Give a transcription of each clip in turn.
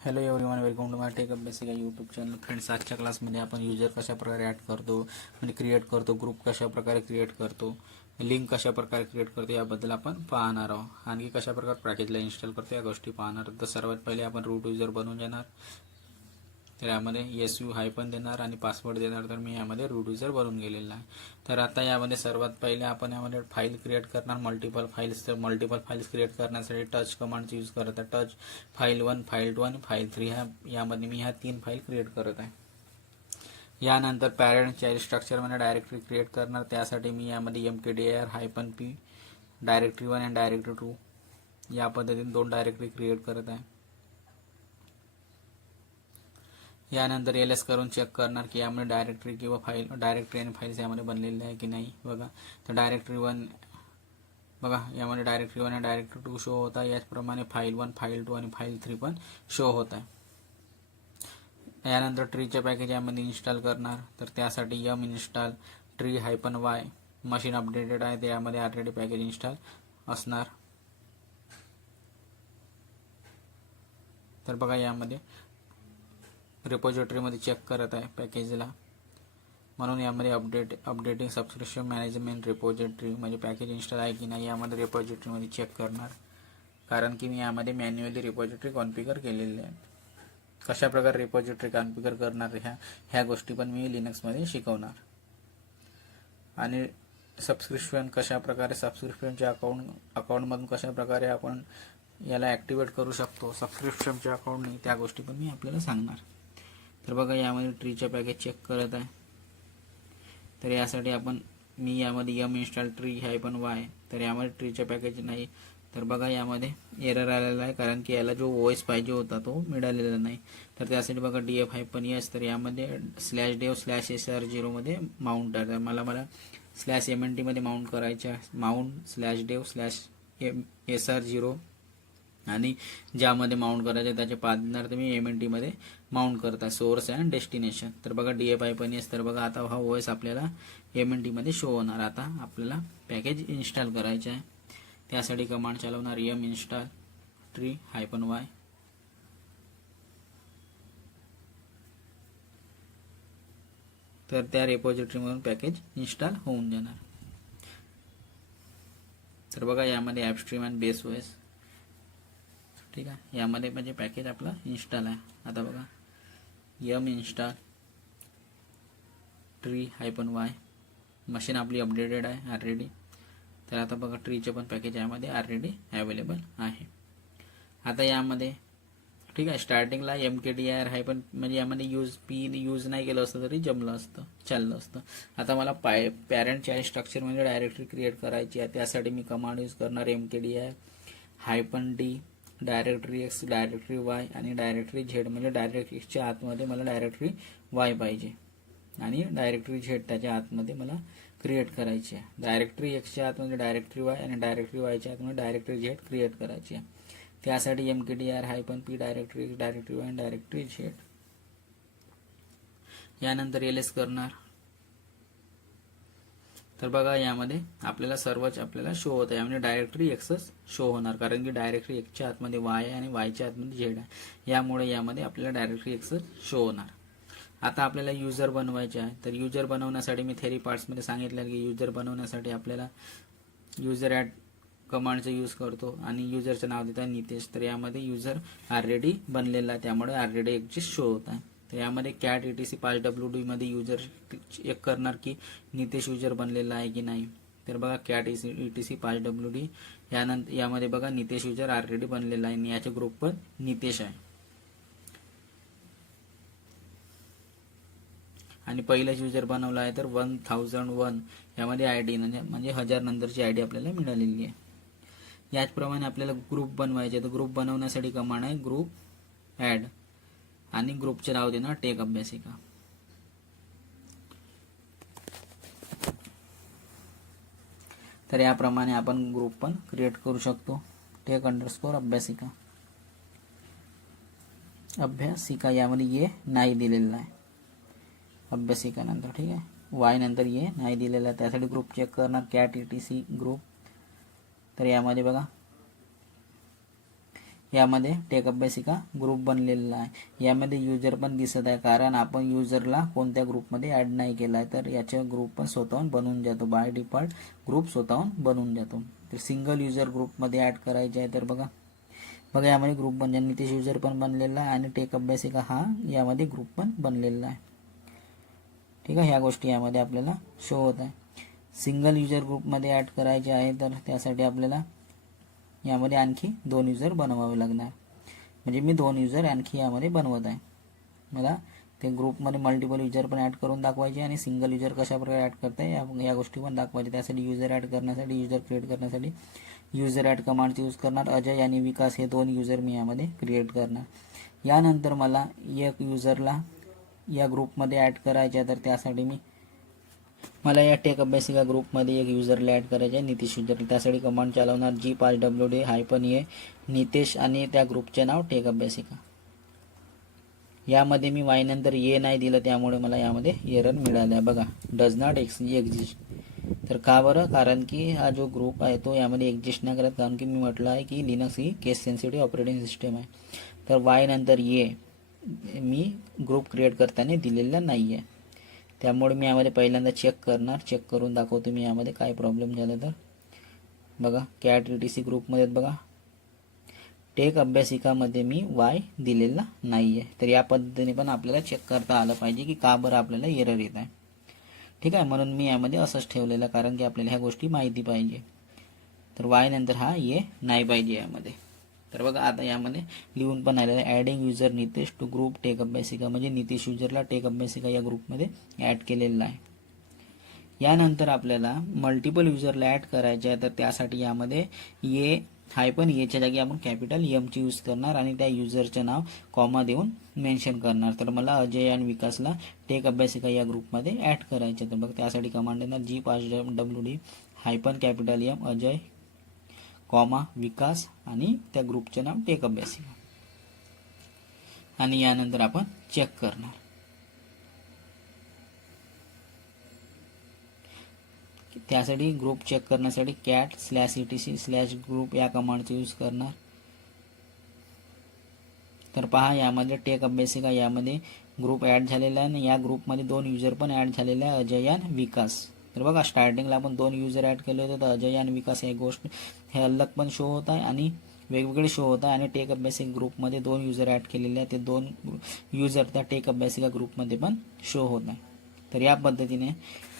Hello everyone, welcome to my tech Abhyasik YouTube channel. Friends, आजच्या क्लासमध्ये आपण युजर कशाप्रकारे ॲड करतो म्हणजे क्रिएट करतो, ग्रुप कशाप्रकारे क्रिएट करतो, लिंक कशाप्रकारे क्रिएट करतो याबद्दल आपण पाहणार आहोत. आणखी कशाप्रकारे पॅकेजला इन्स्टॉल करतो या गोष्टी पाहणार आहोत. तर सर्वात पहिले आपण रूट युजर बनवून घेणार. तर यामध्ये SU- देणार आणि पासवर्ड देणार. तर मी यामध्ये रूट युजर बनवून गेलेला आहे. तर आता यामध्ये सर्वात पहिले आपण यामध्ये फाईल क्रिएट करणार, मल्टिपल फाईल्स. तर मल्टिपल फाईल्स क्रिएट करण्यासाठी टच कमांडचा यूज करत आहे. टच फाईल 1, फाईल 2 आणि फाईल 3 यामध्ये मी ह्या 3 फाईल क्रिएट करत आहे. यानंतर पॅरेंट चाइल्ड स्ट्रक्चरमध्ये डायरेक्टरी क्रिएट करणार. त्यासाठी मी यामध्ये mkdir-p डायरेक्टरी 1 आणि डायरेक्टरी 2 या पद्धतीने 2 डायरेक्टरी क्रिएट करत आहे. यानंतर ls करून चेक करणार की यामध्ये डायरेक्टरी किंवा डायरेक्टरी आणि फाईल्स यामध्ये बनलेले आहे की नाही. बघा, तर डायरेक्टरी 1 बघा यामध्ये डायरेक्टरी 1 आणि डायरेक्टरी 2 शो होत आहे. याचप्रमाणे फाईल 1, फाईल 2 आणि फाईल 3 पण शो होत आहे. यानंतर ट्रीचे पॅकेज यामध्ये इन्स्टॉल करणार. तर त्यासाठी install tree-y मशीन अपडेटेड आहे, त्यामध्ये ऑलरेडी पॅकेज इन्स्टॉल असणार. तर बघा यामध्ये रिपॉझिटरीमध्ये चेक करत आहे पॅकेजला, म्हणून यामध्ये अपडेटिंग सबस्क्रिप्शन मॅनेजमेंट रिपॉझिटरी म्हणजे पॅकेज इन्स्टॉल आहे की नाही यामध्ये रिपॉझिटरीमध्ये चेक करणार. कारण की मी यामध्ये मॅन्युअली रिपॉझिटरी कॉन्फिगर केलेली आहे. कशाप्रकारे रिपॉझिटरी कॉन्फिगर करणार ह्या गोष्टी पण मी लिनक्समध्ये शिकवणार. आणि सबस्क्रिप्शन कशाप्रकारे, सबस्क्रिप्शनच्या अकाउंटमधून कशाप्रकारे आपण याला ॲक्टिवेट करू शकतो सबस्क्रिप्शनच्या अकाउंटने, त्या गोष्टी पण मी आपल्याला सांगणार. तर बघा यामध्ये ट्रीच्या पॅकेज चेक करत आहे. तर यासाठी मी यामध्ये install tree-y तर यामध्ये ट्रीच्या पॅकेज नाही. तर बघा यामध्ये एरर आलेला आहे, कारण की याला जो OS पाहिजे होता तो मिळालेला नाही. तर त्यासाठी बघा df-s तर यामध्ये /dev/sr0 मध्ये माउंट आहे. मला /mnt मध्ये माउंट करायचे आहे. /dev/sr0 आणि ज्यामध्ये माउंट करायचे त्याचे पाथ देणार. तर मी MNT मध्ये माउंट करता सोर्स अँड डेस्टिनेशन. तर बघा df-s तर बघा आता हा OS आपल्याला MNT मध्ये शो होणार. आता आपल्याला पॅकेज इन्स्टॉल करायचे आहे. त्यासाठी कमांड चालवणार install tree-y तर त्या रिपॉझिटरीमधून पॅकेज इन्स्टॉल होऊन जाणार. तर बघा यामध्ये ॲपस्ट्रीम आणि बेस OS ठीक आहे, यामध्ये म्हणजे पॅकेज आपला इन्स्टॉल आहे. आता बघा install tree-y मशीन आपली अपडेटेड आहे ऑलरेडी. तर आता बघा ट्रीचे पण पॅकेज यामध्ये ऑलरेडी अवेलेबल आहे. आता यामध्ये ठीक आहे, स्टार्टिंगला mkdir म्हणजे यामध्ये यूज नाही केलं असतं तरी जमलं असतं, चाललं असतं. आता मला पॅरेंट चाइल्ड स्ट्रक्चर म्हणजे डायरेक्टरी क्रिएट करायची आहे. त्यासाठी मी कमांड यूज करणार mkdir-d directory x, directory y आणि डायरेक्टरी z म्हणजे डायरेक्टरी xच्या आतमध्ये मला डायरेक्टरी y पाहिजे आणि डायरेक्टरी z त्याच्या आतमध्ये मला क्रिएट करायची आहे. डायरेक्टरी एक्सच्या आतमध्ये डायरेक्टरी y आणि डायरेक्टरी yच्या आतमध्ये डायरेक्टरी z क्रिएट करायची आहे. त्यासाठी mkdir-p directory x, directory y आणि डायरेक्टरी z. यानंतर ls करणार. तर बघा यामध्ये आपल्याला सर्वच आपल्याला शो होत आहे. यामध्ये डायरेक्टरी एक्सच शो होणार, कारण की डायरेक्टरी एक्सच्या आतमध्ये y आहे आणि yच्या आतमध्ये z आहे. यामुळे यामध्ये आपल्याला डायरेक्टरी एक्सच शो होणार. आता आपल्याला युजर बनवायचे आहे. तर युजर बनवण्यासाठी मी थेरी पार्ट्समध्ये सांगितलं की युजर बनवण्यासाठी आपल्याला युजर ॲड कमांडचा यूज करतो आणि युजरचं नाव देत आहे नितेश. तर यामध्ये युजर ऑलरेडी बनलेला आहे, त्यामुळे ऑलरेडी एक्झिस्ट शो होत आहे. तर यामध्ये cat etc5wd मध्ये युजर चेक करणार की नितेश युजर बनलेला आहे की नाही. तर बघा cat etc5wd यानंतर यामध्ये बघा नितेश युजर ऑलरेडी बनलेला आहे आणि याच्या ग्रुप पण नितेश आहे आणि पहिलाच युजर बनवला आहे. तर 1001 यामध्ये ID म्हणजे 1000 नंतरची ID आपल्याला मिळालेली आहे. याचप्रमाणे आपल्याला ग्रुप बनवायचे. तर ग्रुप बनवण्यासाठी कमांड आहे ग्रुप ॲड आणि ग्रुपचे नाव देणार टेक अभ्यासिका. तर याप्रमाणे आपण ग्रुप पण क्रिएट करू शकतो. टेक_अभ्यासिका अभ्यासिका यामध्ये ये नाही दिलेला आहे अभ्यासिका नंतर, ठीक आहे. y नंतर ये नाही दिलेला आहे. त्यासाठी ग्रुप चेक करणार cat etc ग्रुप. तर यामध्ये बघा यामध्ये टेक अभ्यासिका ग्रुप बनलेला आहे. यामध्ये युजर पण दिसत आहे, कारण आपण युजरला कोणत्या ग्रुपमध्ये ॲड नाही केला आहे, तर याचा ग्रुप पण स्वतःहून बनवून जातो. बाय डिफॉल्ट ग्रुप स्वतःहून बनवून जातो. तर सिंगल युजर ग्रुपमध्ये ॲड करायचे आहे तर बघा यामध्ये ग्रुप बनले. नितेश युजर पण बनलेला आहे आणि टेक अभ्यासिका हा यामध्ये ग्रुप पण बनलेला आहे. ठीक आहे, ह्या गोष्टी यामध्ये आपल्याला शो होत आहे. सिंगल युजर ग्रुपमध्ये ॲड करायचे आहे तर त्यासाठी आपल्याला यामध्ये आणखी 2 युजर बनवावे लागणार. म्हणजे मी 2 युजर आणखी यामध्ये बनवत आहे. मला ते ग्रुपमध्ये मल्टिपल युजर पण ॲड करून दाखवायचे आणि सिंगल युजर कशाप्रकारे ॲड करता आहे या गोष्टी पण दाखवायचे. त्यासाठी युजर ॲड करण्यासाठी, युजर क्रिएट करण्यासाठी युजर ॲड कमांडचा यूज करणार. अजय आणि विकास हे 2 युजर मी यामध्ये क्रिएट करणार. यानंतर मला एक युजरला या ग्रुपमध्ये ॲड करायचे आहे, तर त्यासाठी मला या टेक अभ्यासिका ग्रुपमध्ये एक युजरला ॲड करायचे आहे, नितेश युजर. त्यासाठी कमांड चालवणार G5WD-E नितेश आणि त्या ग्रुपचे नाव टेक अभ्यासिका. यामध्ये मी वाय नंतर ए नाही दिलं, त्यामुळे मला यामध्ये एरर मिळाला आहे. बघा, डज नॉट एक्झिस्ट. तर का बरं? कारण की हा जो ग्रुप आहे तो यामध्ये एक्झिस्ट नाही करत, कारण की मी म्हटलं आहे की लिनक्स ही केस सेन्सिटिव्ह ऑपरेटिंग सिस्टम आहे. तर वाय नंतर ए मी ग्रुप क्रिएट करताना दिलेला नाही आहे. त्यामुळे मी यामध्ये पहिल्यांदा चेक करणार. चेक करून दाखवतो मी यामध्ये काय प्रॉब्लेम झाला तर. बघा, कॅट ETC ग्रुपमध्ये बघा टेक अभ्यासिकामध्ये मी वाय दिलेला नाही आहे. तर या पद्धतीने पण आपल्याला चेक करता आलं पाहिजे की का बरं आपल्याला एरर येत आहे. ठीक आहे, म्हणून मी यामध्ये असंच ठेवलेलं, कारण की आपल्याला ह्या गोष्टी माहिती पाहिजे. तर वाय नंतर हा ये नाही पाहिजे यामध्ये. तर बघा आता यामध्ये लिहून पण आलेलं आहे, adding user Nitesh to group tech Abhyasika. म्हणजे नितेश युजरला टेक अभ्यासिका या ग्रुपमध्ये ॲड केलेला आहे. यानंतर आपल्याला मल्टिपल युजरला ॲड करायचे आहे, तर त्यासाठी यामध्ये एच्या जागी आपण कॅपिटल एमची यूज करणार आणि त्या युजरचं नाव कॉमा देऊन मेन्शन करणार. तर मला अजय आणि विकासला टेक अभ्यासिका या ग्रुपमध्ये ॲड करायचे. तर बघ त्यासाठी कमांड येणार G5WD-M अजय कॉमा विकास आणि त्या ग्रुपचे नाव टेक अभ्यासिका. आणि यानंतर आपण चेक करणार. त्यासाठी ग्रुप चेक करण्यासाठी cat/etc/group या कमांडचा यूज करणार. तर पहा यामध्ये टेक अभ्यासिका यामध्ये ग्रुप ॲड झालेला आहे आणि या ग्रुपमध्ये 2 युजर पण ॲड झालेले आहे, अजय आणि विकास. तर बघा स्टार्टिंगला आपण 2 युजर ॲड केले होते, तर अजय आणि विकास हे गोष्ट हे अलग पण शो होत आहे आणि वेगवेगळे शो होत आहे. आणि टेक अभ्यासिका ग्रुपमध्ये 2 युजर ॲड केलेले आहे, ते 2 युजर त्या टेक अभ्यासिका ग्रुपमध्ये पण शो होत आहे. तर या पद्धतीने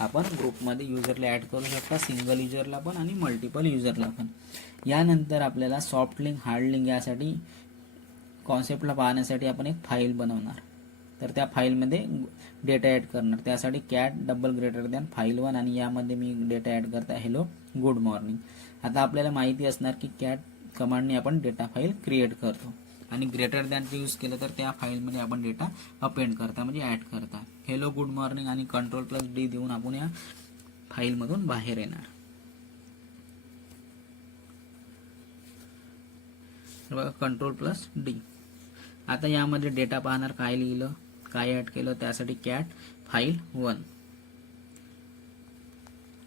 आपण ग्रुपमध्ये युजरला ॲड करू शकता, सिंगल युजरला पण आणि मल्टिपल युजरला पण. यानंतर आपल्याला सॉफ्ट लिंक, हार्ड लिंक यासाठी कॉन्सेप्टला पाहण्यासाठी आपण एक फाईल बनवणार. तर त्या फाईलमध्ये डेटा ॲड करणार. त्यासाठी cat:\file1 आणि यामध्ये मी डेटा ॲड करता हेलो गुड मॉर्निंग. आता आपल्याला माहिती असणार की कॅट कमांडने आपण डेटा फाईल क्रिएट करतो आणि चे यूज केलं तर त्या फाईलमध्ये आपण डेटा अपेंड करता म्हणजे ॲड करता. हेलो गुड मॉर्निंग आणि Ctrl+D देऊन आपण या फाईलमधून बाहेर येणार. बघा Ctrl+D. आता यामध्ये डेटा पाहणार, काय लिहिलं, काय ॲड केलं. त्यासाठी cat:file1.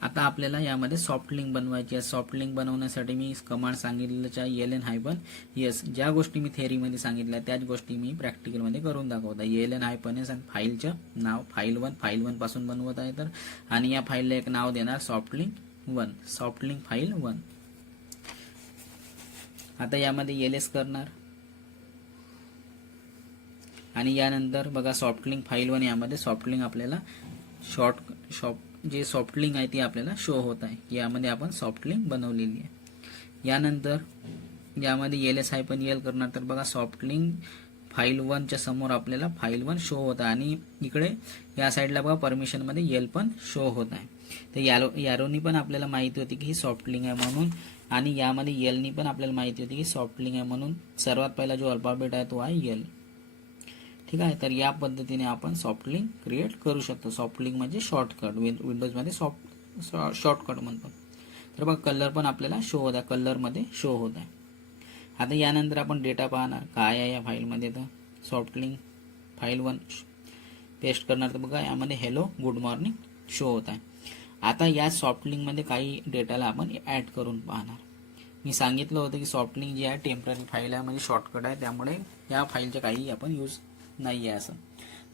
आता आपल्याला यामध्ये सॉफ्ट लिंक बनवायची आहे. सॉफ्ट लिंक बनवण्यासाठी मी कमांड सांगितलेलं आहे ln-s. ज्या गोष्टी मी थेअरीमध्ये सांगितल्या त्याच गोष्टी मी प्रॅक्टिकलमध्ये करून दाखवतो. ln-s आणि फाईलचं नाव फाईल1 पासून बनवत आहे. तर आणि या फाईलला एक नाव देणार सॉफ्ट लिंक फाईल 1. आता यामध्ये ls करणार आणि यानंतर बघा सॉफ्ट लिंक फाईल 1 यामध्ये सॉफ्ट लिंक आपल्याला जे सॉफ्ट लिंक आहे ती आपल्याला शो होत आहे. यामध्ये आपण सॉफ्ट लिंक बनवलेली आहे. यानंतर यामध्ये ls-l करणार. तर बघा सॉफ्ट लिंक फाईल 1 च्या समोर आपल्याला फाईल 1 शो होत आहे आणि इकडे या साईडला बघा परमिशनमध्ये l पण शो होत आहे. तर यारोनी पण आपल्याला माहिती होती की ही सॉफ्ट लिंक आहे म्हणून, आणि यामध्ये एलनी पण आपल्याला माहिती होती की सॉफ्ट लिंक आहे म्हणून सर्वात पहिला जो अल्फाबेट आहे तो आहे एल. ठीक आहे, तर या पद्धतीने आपण सॉफ्ट लिंक क्रिएट करू शकतो. सॉफ्ट लिंक म्हणजे शॉर्टकट, विंडोजमध्ये शॉर्टकट म्हणतो. तर बघा कलर पण आपल्याला शो होत आहे, कलरमध्ये शो होत आहे. आता यानंतर आपण डेटा पाहणार काय आहे या फाईलमध्ये. तर सॉफ्ट लिंक फाईल 1 पेस्ट करणार. तर बघा यामध्ये हेलो गुड मॉर्निंग शो होत आहे. आता या सॉफ्ट लिंकमध्ये काही डेटाला आपण ॲड करून पाहणार. मी सांगितलं होतं की सॉफ्ट लिंक जी आहे टेम्पररी फाईल आहे, म्हणजे शॉर्टकट आहे, त्यामुळे या फाईलचे काही आपण यूज नाही आहे असं.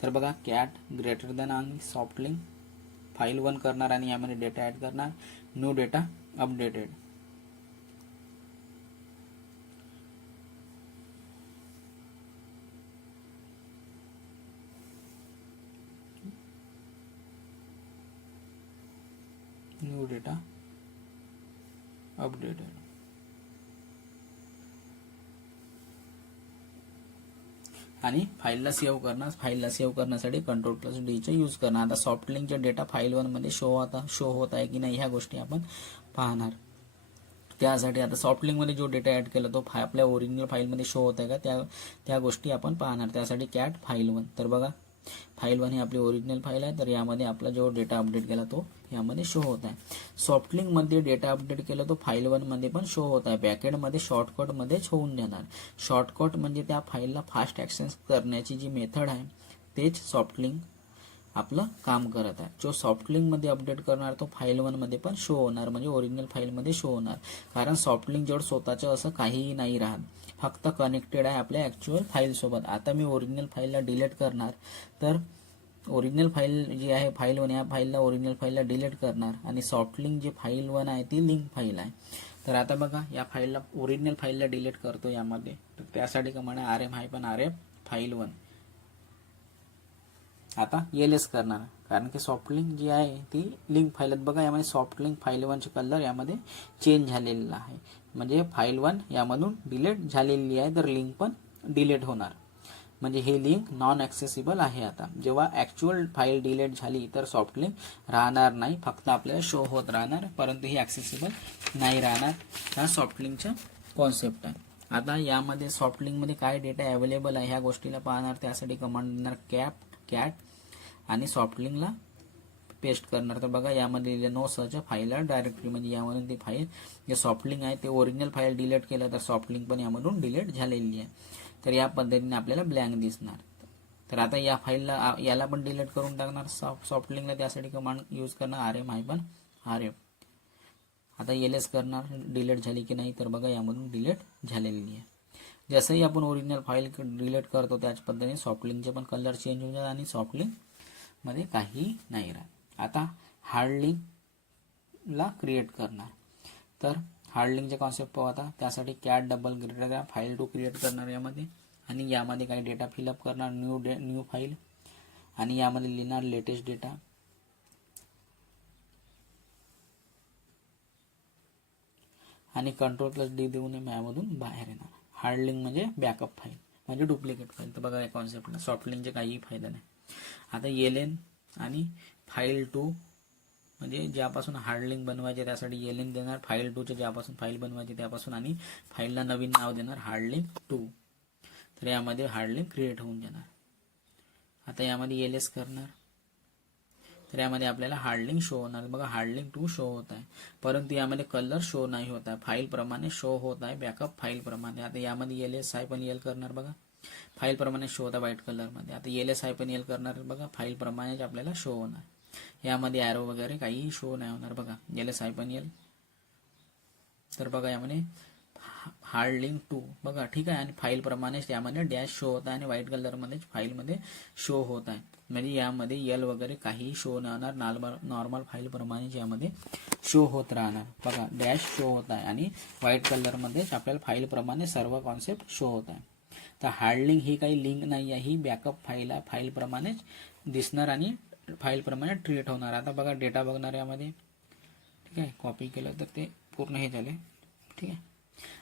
तर बघा कॅट ग्रेटर दॅन आणि सॉफ्ट लिंक फाईल 1 करणार आणि यामध्ये डेटा ॲड करणार. New data updated. New data updated. आणि फाईलला सेव्ह करणार. फाईलला सेव्ह करण्यासाठी Ctrl+D चा यूज करणार. आता सॉफ्ट लिंकचा डेटा फाईल 1 मध्ये शो होत आहे की नाही ह्या गोष्टी आपण पाहणार. त्यासाठी आता सॉफ्ट लिंक मध्ये जो डेटा ऍड केला तो आपल्या ओरिजिनल फाईलमध्ये शो होत आहे का त्या गोष्टी आपण पाहणार. त्यासाठी कॅट फाईल 1. तर बघा फाईल 1 ही आपली ओरिजिनल फाईल आहे, तर यामध्ये आपला जो डेटा अपडेट केला तो यामध्ये शो होत आहे. सॉफ्ट लिंक मध्ये डेटा अपडेट केला तो फाईल 1 मध्ये पण शो होत आहे. बॅकएंड मध्ये शॉर्टकट मध्येच होऊन जाणार. शॉर्टकट म्हणजे त्या फाईलला फास्ट ऍक्सेस करण्याची जी मेथड आहे तेच सॉफ्ट लिंक आपलं काम करत आहे. जो सॉफ्ट लिंक मध्ये अपडेट करणार तो फाईल 1 मध्ये पण शो होणार, म्हणजे ओरिजिनल फाईल मध्ये शो होणार. कारण सॉफ्ट लिंक जवळ स्वतःचं असं काहीही नाही राहत, फक्त कनेक्टेड आहे आपल्या ऍक्च्युअल फाईल सोबत. आता मी ओरिजिनल फाईलला डिलीट करणार, तर ओरिजिनल फाईल जी आहे फाईल 1 या फाईलला ओरिजिनल फाईलला डिलीट करणार आणि सॉफ्ट लिंक जी फाईल 1 आहे ती लिंक फाईल आहे. तर आता बघा या फाईलला ओरिजिनल फाईलला डिलीट करतो यामध्ये, तर त्यासाठी कमांड rm-rf फाईल 1. आता ls करणार, कारण की सॉफ्ट लिंक जी आहे ती लिंक फाईल. बघा यामध्ये सॉफ्ट लिंक फाईल 1 चे कलर यामध्ये चेंज झालेला आहे, म्हणजे फाईल 1 यामधून डिलीट झालेली आहे, तर लिंक पण डिलीट होणार. म्हणजे ही लिंक नॉन ॲक्सेसिबल आहे. आता जेव्हा ॲक्च्युअल फाईल डिलीट झाली तर सॉफ्ट लिंक राहणार नाही, फक्त आपल्याला शो होत राहणार, परंतु ही ॲक्सेसिबल नाही राहणार. हा सॉफ्ट लिंकचा कॉन्सेप्ट आहे. आता यामध्ये सॉफ्ट लिंकमध्ये काय डेटा अवेलेबल आहे ह्या गोष्टीला पाहणार. त्यासाठी कमांड देणार कॅट आणि सॉफ्ट लिंकला पेस्ट करणार. तर बघा यामध्ये लिहिलं नो सच फाईल डायरेक्टरी, म्हणजे यामधून ती फाईल जे सॉफ्ट लिंक आहे ते ओरिजिनल फाईल डिलीट केलं तर सॉफ्ट लिंक पण यामधून डिलीट झालेली आहे. तर या पद्धतीने आपल्याला ब्लँक दिसणार. तर आता या फाईलला याला पण डिलीट करून टाकणार सॉफ्ट लिंकला. त्यासाठी कमांड यूज करणार rm-rf. आता ls करणार डिलीट झाली की नाही, तर बघा यामधून डिलीट झालेली आहे. जसंही आपण ओरिजिनल फाईल डिलीट करतो त्याच पद्धतीने सॉफ्ट लिंकचे पण कलर चेंज होऊन जातात आणि सॉफ्ट लिंक मध्ये काही नाही राहत. आता हार्ड लिंकला क्रिएट करणार. तर हार्ड लिंकचे कॉन्सेप्ट पाहू आता. त्यासाठी cat double greater file 2 create करणार यामध्ये, आणि यामध्ये काही डेटा फिलअप करणार. न्यू फाईल, आणि यामध्ये लिहिणार लेटेस्ट डेटा, आणि Ctrl+D देऊन यामधून बाहेर येणार. हार्ड लिंक म्हणजे बॅकअप फाईल, म्हणजे डुप्लिकेट फाईल. तर बघा या कॉन्सेप्टला सॉफ्ट लिंकचे काहीही फायदा नाही. आता ln आणि फाईल 2, म्हणजे ज्यापासून हार्ड लिंक बनवायचे त्यासाठी ln देणार. फाईल 2 चे ज्यापासून फाईल बनवायची त्यापासून, आणि फाईलला नवीन नाव देणार हार्ड लिंक 2. तर यामध्ये हार्ड लिंक क्रिएट होऊन जाणार. आता यामध्ये ls करणार, तर यामध्ये आपल्याला हार्ड लिंक शो होणार. बघा हार्ड लिंक 2 शो होत आहे, परंतु यामध्ये कलर शो नाही होत आहे, फाईल प्रमाणे शो होत आहे, बॅकअप फाईल प्रमाणे. आता यामध्ये ls-l करणार. बघा फाईल प्रमाणे शो होता व्हाईट कलर मध्ये. आता ls-l करणार. बघा फाईल प्रमाणेच आपल्याला शो होणार. यामध्ये ॲरो वगैरे काही शो नाही होणार. बघा ls-l. तर बघा यामध्ये हार्ड लिंक 2 बघा ठीक आहे, आणि फाईल प्रमाणेच यामध्ये डॅश शो होत आहे आणि व्हाईट कलर मध्येच फाईल मध्ये शो होत आहे. म्हणजे यामध्ये यल वगैरे काही शो नाही होणार, नॉर्मल फाईल प्रमाणेच यामध्ये शो होत राहणार. बघा डॅश शो होत आहे आणि व्हाईट कलर मध्येच आपल्याला फाईल प्रमाणे सर्व कॉन्सेप्ट शो होत आहे. तर हार्ड लिंक ही काही लिंक नाही आहे, ही बॅकअप फाईल आहे. फाईल प्रमाणेच दिसणार आणि फाईल प्रमाणे ट्रीट होणार. आता बघा डेटा बघणार यामध्ये, ठीक आहे, कॉपी केलं तर ते पूर्ण हे झाले, ठीक आहे.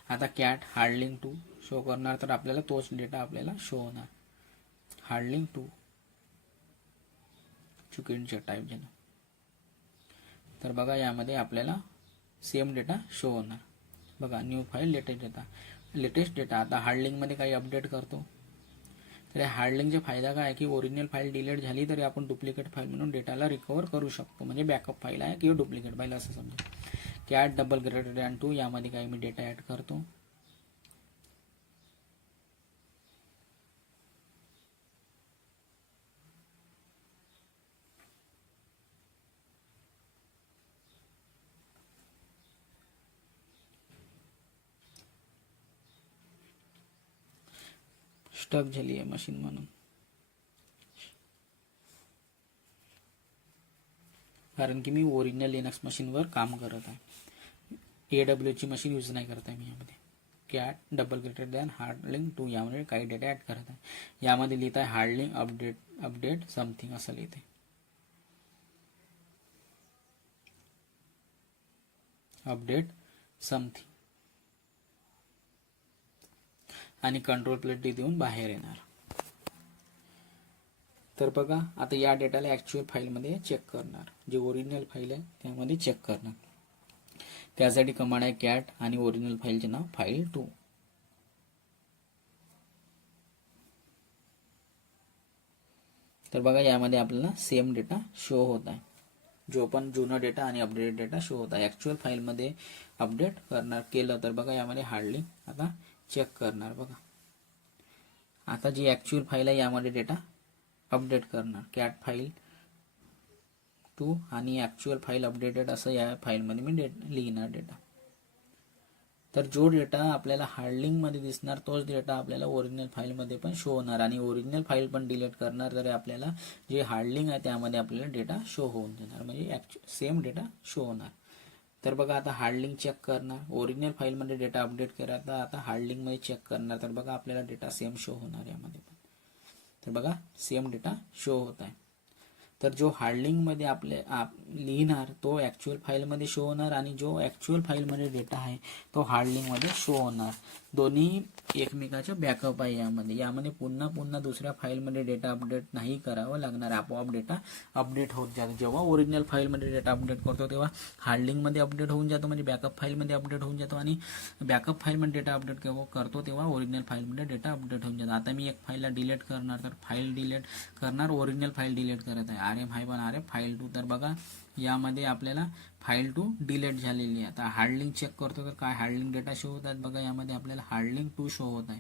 आता कॅट हार्ड लिंक 2 शो करणार, तर आपल्याला तोच डेटा आपल्याला शो होणार. हार्ड लिंक 2 चुकीच्या टाईप झालं. तर बघा यामध्ये आपल्याला सेम डेटा शो होणार. बघा न्यू फाईल लेटेस्ट डेटा. आता हार्ड लिंक मध्ये काही अपडेट करतो. तर या हार्ड लिंकचा फायदा काय आहे की ओरिजिनल फाईल डिलीट झाली तरी आपण डुप्लिकेट फाईल म्हणून डेटाला रिकवर करू शकतो, म्हणजे बॅकअप फाईल आहे किंवा डुप्लिकेट फाईल असं समजा. कॅट डबल ग्रेटर दॅन 2 यामध्ये काही मी डेटा ऍड करतो. स्टक झाली आहे मशीन म्हणून, कारण की मी ओरिजिनल लिनक्स मशीनवर काम करत आहे. AW ची मशीन यूज नाही करत आहे मी. यामध्ये कॅट डबल ग्रेटर दॅन हार्डलिंक 2 यामध्ये काही डेटा ॲड करत आहे. यामध्ये लिहित आहे हार्डलिंक अपडेट समथिंग असं लिहिते. अपडेट समथिंग आणि कंट्रोल प्लेट देऊन बाहेर येणार. तर बघा आता या डेटाला ॲक्च्युअल फाईलमध्ये चेक करणार, जे ओरिजिनल फाईल आहे त्यामध्ये चेक करणार. त्यासाठी कमांड आहे कॅट आणि ओरिजिनल फाईलचे नाव file2. तर बघा यामध्ये आपल्याला सेम डेटा शो होत आहे, जो पण जुना डेटा आणि अपडेटेड डेटा शो होता. ॲक्च्युअल फाईलमध्ये अपडेट करणार केलं तर बघा यामध्ये हार्डली आता चेक करणार. बघा आता जी ॲक्च्युअल फाईल आहे यामध्ये डेटा अपडेट करणार कॅट फाईल 2 आणि ॲक्च्युअल फाईल अपडेटेड असं या फाईलमध्ये मी लिहिणार डेटा. तर जो डेटा आपल्याला हार्डलिंकमध्ये दिसणार तोच डेटा आपल्याला ओरिजिनल फाईलमध्ये पण शो होणार आणि ओरिजिनल फाईल पण डिलीट करणार तर आपल्याला जे हार्डलिंक आहे त्यामध्ये आपल्याला डेटा शो होऊन जाणार, म्हणजे सेम डेटा शो होणार. तर बघा आता हार्डलिंक चेक करणार, ओरिजिनल फाईलमध्ये डेटा अपडेट करायचा, आता हार्डलिंकमध्ये चेक करणार. तर बघा आपल्याला डेटा सेम शो होणार यामध्ये पण. तर बघा सेम डेटा शो होत आहे. तर जो हार्डलिंकमध्ये आपले लिहिणार तो ॲक्च्युअल फाईलमध्ये शो होणार आणि जो ॲक्च्युअल फाईलमध्ये डेटा आहे तो हार्डलिंकमध्ये शो होणार. दोन्ही एकमेकाचे बॅकअप आहे यामध्ये पुन्हा दुसऱ्या फाईलमध्ये डेटा अपडेट नाही करावं लागणार, आपोआप डेटा अपडेट होत जातो. जेव्हा ओरिजिनल फाईलमध्ये डेटा अपडेट करतो तेव्हा हार्डलिंकमध्ये अपडेट होऊन जातो, म्हणजे बॅकअप फाईलमध्ये अपडेट होऊन जातो, आणि बॅकअप फाईलमध्ये डेटा अपडेट करतो तेव्हा ओरिजिनल फाईलमध्ये डेटा अपडेट होऊन जातो. आता मी एक फाईलला डिलीट करणार, तर फाईल डिलीट करणार, ओरिजिनल फाईल डिलीट करत आहे RM file2. तर बघा यामध्ये आपल्याला file2 डिलीट झालेली आहे. आता हार्डलिंक चेक करतो तर काय हार्डलिंक डेटा शो होत आहेत. बघा यामध्ये आपल्याला हार्डलिंक 2 शो होत आहे,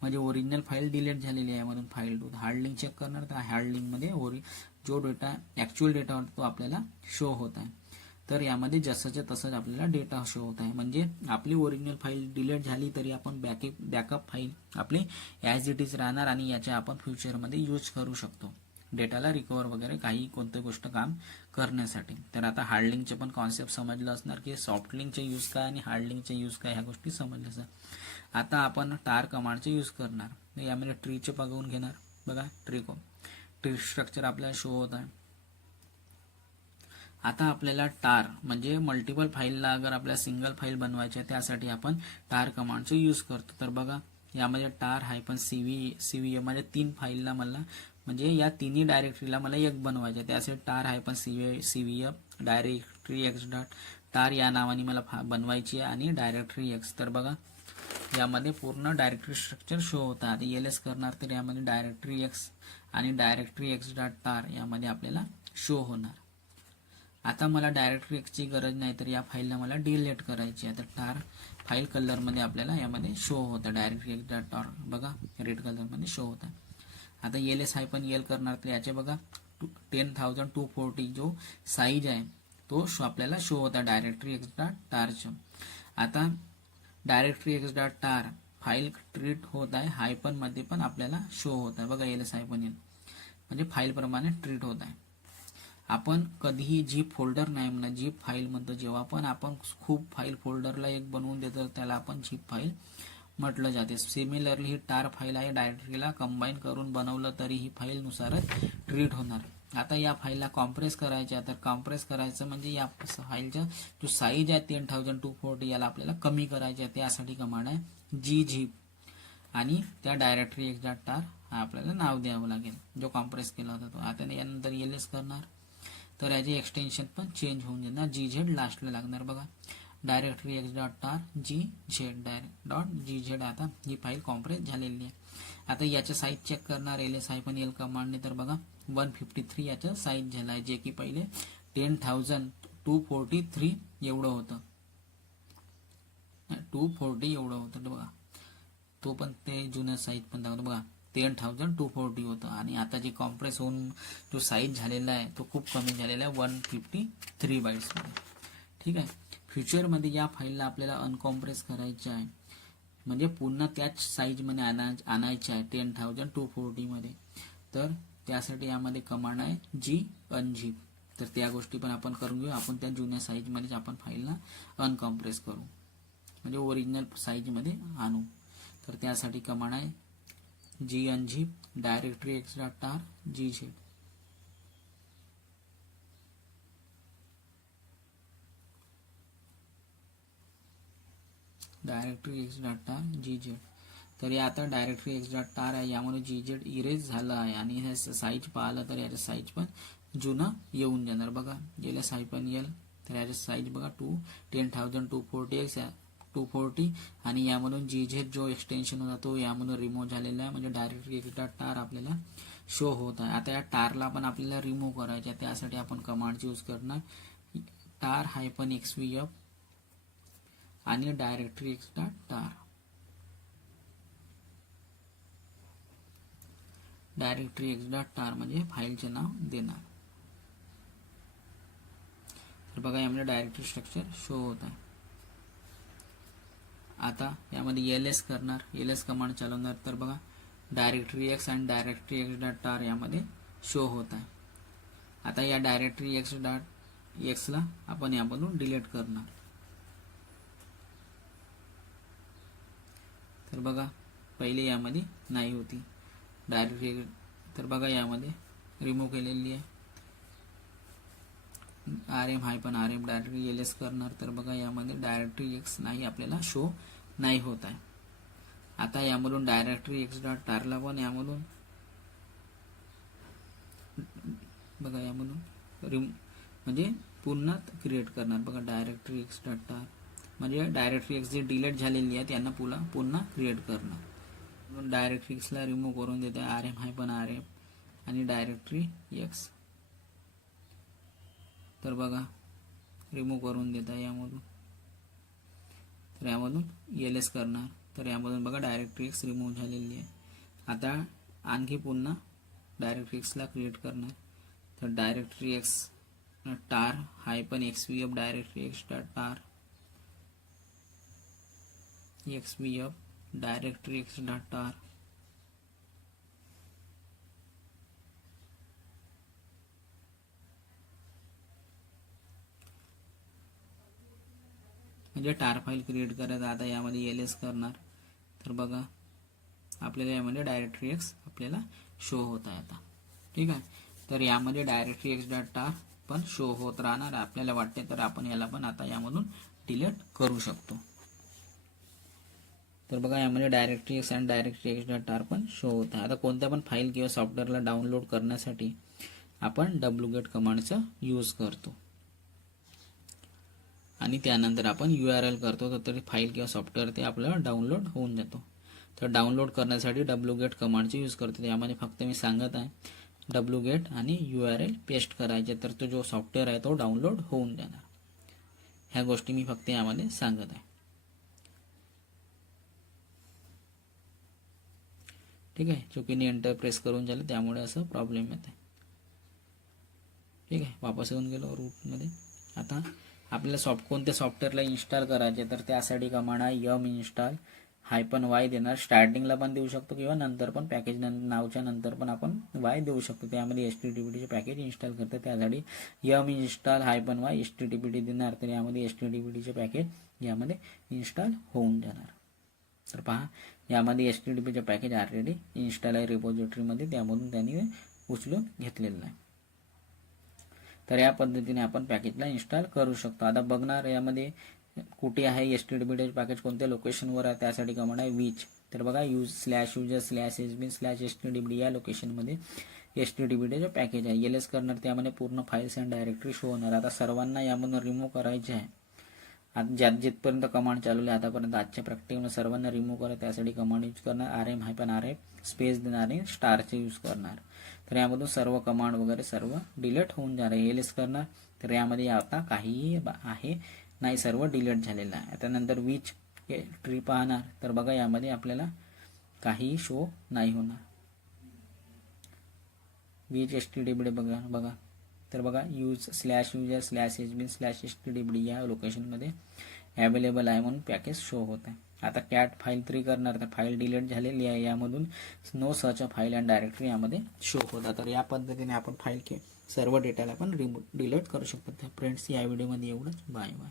म्हणजे ओरिजिनल फाईल डिलीट झालेली आहे यामधून file2. हार्डलिंक चेक करणार तर हार्डलिंकमध्ये जो डेटा ॲक्च्युअल डेटा होता तो आपल्याला शो होत आहे. तर यामध्ये जसंच्या तसंच आपल्याला डेटा शो होत आहे, म्हणजे आपली ओरिजिनल फाईल डिलीट झाली तरी आपण बॅकअप फाईल आपली ॲज इट इज राहणार आणि याच्या आपण फ्युचरमध्ये यूज करू शकतो डेटाला रिकवर वगैरे काही कोणती गोष्ट काम करण्यासाठी. तर आता हार्डलिंकचे पण कॉन्सेप्ट समजलं असणार की सॉफ्ट लिंकचे यूज काय आणि हार्डलिंकचे यूज काय, ह्या गोष्टी समजल्या असणार. आता आपण टार कमांडचे यूज करणार. यामध्ये ट्रीचे बघून घेणार. बघा ट्री स्ट्रक्चर आपल्याला शो होत आहे. आता आपल्याला टार म्हणजे मल्टिपल फाईलला अगर आपल्याला सिंगल फाईल बनवायची आहे त्यासाठी आपण टार कमांडचे यूज करतो. तर बघा यामध्ये टार -cv म्हणजे 3 फाईलला मला, म्हणजे या तिन्ही डायरेक्टरीला मला एक बनवायचे आहे, त्यासाठी टार -cv डायरेक्टरी x डॉट टार या नावाने मला बनवायची आहे आणि डायरेक्टरी x. तर बघा यामध्ये पूर्ण डायरेक्टरी स्ट्रक्चर शो होतात. ls करणार तर यामध्ये डायरेक्टरी x आणि डायरेक्टरी x डॉट टार यामध्ये आपल्याला शो होणार. आता मला डायरेक्टरी एक्सची गरज नाही तर या फाईलला मला डिलीट करायची आहे. तर टार फाईल कलरमध्ये आपल्याला यामध्ये शो होतं डायरेक्टरी एक्स डॉट टार. बघा रेड कलरमध्ये शो होतं. आता ls-l करणार तर याचे बघा 10,240 जो साईज आहे तो आपल्याला शो होता डायरेक्टरी एक्स डॉट टारचं. आता directory x dot tar file treat होत आहे हायपन मध्ये पण आपल्याला शो होत आहे. बघा ls-l म्हणजे फाईल प्रमाणे ट्रीट होत आहे. आपण कधीही झिप फोल्डर नाही म्हणा, झिप फाईल म्हणतो. जेव्हा पण आपण खूप फाईल फोल्डरला एक बनवून देतो त्याला आपण झिप फाईल म्हटलं जाते. सिमिलरली ही टार फाईल आहे, डायरेक्टरीला कंबाईन करून बनवलं तरी ही फाईल नुसारच ट्रीट होणार. आता या फाईलला कॉम्प्रेस करायचे आहे, तर कॉम्प्रेस करायचं म्हणजे या फाईलचा जो साईज आहे 10,240 याला आपल्याला कमी करायचे आहे. त्यासाठी कमांड आहे gzip आणि त्या डायरेक्टरी एक्स डॉट टार हा आपल्याला नाव द्यावं लागेल जो कॉम्प्रेस केला होता तो. आता यानंतर ls करणार तर याचे एक्सटेन्शन पण चेंज होऊन जाणार, gz लास्टला लागणार. बघा डायरेक्टरी एक्स डॉट टार gz. आता ही फाईल कॉम्प्रेस झालेली आहे. आता याचा साईज चेक करणार ls-l कमांडने. तर बघा 153 याचं साईज झालं आहे, जे की पहिले 10,243 एवढं होतं, 240 एवढं होतं. बघा तो पण ते जुनं साईज पण दाखवतो. बघा 10,240 होतं आणि आता जे कॉम्प्रेस होऊन जो साईज झालेला आहे तो खूप कमी झालेला आहे 153 बाईट्समध्ये. ठीक आहे. फ्युचरमध्ये या फाईलला आपल्याला अनकॉम्प्रेस करायचे आहे. म्हणजे पुन्हा त्याच साईजमध्ये आणायचे आहे 10,240 मध्ये. तर त्यासाठी यामध्ये कमांड आहे जी अनझिप. तर त्या गोष्टी पण आपण करून घेऊ. आपण त्या जुन्या साईजमध्येच आपण फाईलला अनकॉम्प्रेस करू, म्हणजे ओरिजिनल साईजमध्ये आणू. तर त्यासाठी कमांड आहे जी unzip directory x.tar gz. Directory x.tar gz. तर हे आता डायरेक्टरी x.tar आहे, यामुळे gz इरेज झालं आहे आणि हे साईज पाहिलं तर याचं साईज पण जुनं येऊन जाणार. बघा ls-l, तर याचं साईज बघा 10,240 आणि यामधून gz जो एक्सटेन्शन होता तो यामधून रिमूव्ह झालेला आहे, म्हणजे डायरेक्टरी x.tar आपल्याला शो होत आहे. आता या टारला पण आपल्याला रिमूव्ह करायचं आहे, त्यासाठी आपण कमांड यूज करणार tar-xvf आणि डायरेक्टरी x.tar. डायरेक्टरी x.tar म्हणजे फाईलचे नाव देणार. तर बघा यामध्ये डायरेक्टरी स्ट्रक्चर शो होत आहे. आता यामध्ये ls करणार, ls कमांड चालवणार. तर बघा डायरेक्टरी x आणि डायरेक्टरी x.tar यामध्ये शो होत आहे. आता या डायरेक्टरी x ला आपण यामधून डिलीट करणार. तर बघा पहिले यामध्ये नाही होती डायरेक्टरी, तर बघा यामध्ये रिमूव्ह केलेली आहे rm-rm डायरेक्टरी ls करणार. तर बघा यामध्ये डायरेक्टरी x नाही आपल्याला शो नाही होत आहे. आता यामधून डायरेक्टरी x.tar ला पण यामधून बघा यामधून म्हणजे पुन्हा क्रिएट करणार. बघा डायरेक्टरी x.tar म्हणजे डायरेक्टरी x जे डिलीट झालेली आहे त्यांना पुन्हा क्रिएट करणार. डायरेक्टरी x ला रिमूव्ह करून देते rm-rm आणि डायरेक्टरी x. तर बघा रिमूव्ह करून देता यामधून. तर यामधून ls करणार. तर यामधून बघा डायरेक्टरी x रिमूव्ह झालेली आहे. आता आणखी पुन्हा डायरेक्टरी x ला क्रिएट करणार. तर directory x tar-xvf directory x.tar xvf directory x.tar. म्हणजे टार फाईल क्रिएट करायचं. आता यामध्ये ls करणार. तर बघा आपल्याला यामध्ये डायरेक्टरी x आपल्याला शो होत आहे आता. ठीक आहे. तर यामध्ये डायरेक्टरी x.tar पण शो होत राहणार आपल्याला वाटते. तर आपण याला पण आता यामधून डिलीट करू शकतो. तर बघा यामध्ये डायरेक्टरी x आणि डायरेक्टरी x.tar पण शो होत आहे. आता कोणत्या पण फाईल किंवा सॉफ्टवेअरला डाउनलोड करण्यासाठी आपण wget कमांडचा यूज करतो आणि त्यानंतर आपण URL करतो. तर फाईल किंवा सॉफ्टवेअर ते आपल्याला डाउनलोड होऊन जातो. तर डाउनलोड करण्यासाठी wget कमांडचा यूज करतो. यामध्ये फक्त मी सांगत आहे wget आणि URL पेस्ट करायचे, तर तो जो सॉफ्टवेअर आहे तो डाउनलोड होऊन जाणार. ह्या गोष्टी मी फक्त यामध्ये सांगत आहे. ठीक आहे. चुकीने एंटर प्रेस करून झालं त्यामुळे असं प्रॉब्लेम येत आहे. ठीक आहे. वापस येऊन गेलो रूटमध्ये. आता आपल्याला कोणत्या सॉफ्टवेअरला इन्स्टॉल करायचे, तर त्यासाठी कमांड आहे yum-install-y देणार. स्टार्टिंगला पण देऊ शकतो किंवा नंतर पण पॅकेज नावच्या नंतर पण आपण y देऊ शकतो. त्यामध्ये HTTPD पॅकेज इन्स्टॉल करतं त्यासाठी yum-install-y HTTPD देणार. तर यामध्ये HTTPD पॅकेज यामध्ये इन्स्टॉल होऊन जाणार. तर पहा यामध्ये HTTPD पॅकेज ऑलरेडी इन्स्टॉल आहे रिपॉझिटरीमध्ये, त्यामधून त्यांनी उचलून घेतलेलं आहे. तर या पद्धतीने आपण पॅकेजला इन्स्टॉल करू शकतो. आता बघणार यामध्ये कुठे आहे HTTPD पॅकेज, कोणत्या लोकेशनवर आहे, त्यासाठी कमांड आहे विच. तर बघा /user/sbin/htdbd या लोकेशनमध्ये HTTPD पॅकेज आहे. ls करणार. त्यामध्ये पूर्ण फाईल्स अँड डायरेक्टरी शो होणार. आता सर्वांना यामधून रिमूव्ह करायचे आहे. आता जिथपर्यंत कमांड चालवले आतापर्यंत आजच्या प्रॅक्टिसमध्ये सर्वांना रिमूव्ह करा. त्यासाठी कमांड यूज करणार rm-rm स्पेस देणार आणि स्टारचे यूज करणार. तर यामधून सर्व कमांड वगैरे सर्व डिलीट होऊन जाणार. ls करणार. तर यामध्ये आता काहीही आहे नाही, सर्व डिलीट झालेलं आहे. आता नंतर विच ट्री पाहणार. तर बघा यामध्ये आपल्याला काहीही शो नाही होणार. विच HTTPD बघा. तर बघा /user/sbin/htdbd या लोकेशनमध्ये अवेलेबल आहे म्हणून पॅकेज शो होत आहे. आता कॅट फाईल 3 करणार तर फाईल डिलीट झालेली आहे, यामधून know search file and directory यामध्ये शो होतात. तर या पद्धतीने आपण फाईल सर्व डेटाला आपण डिलीट करू शकतो. तर फ्रेंड्स, या व्हिडिओमध्ये एवढंच. Bye bye.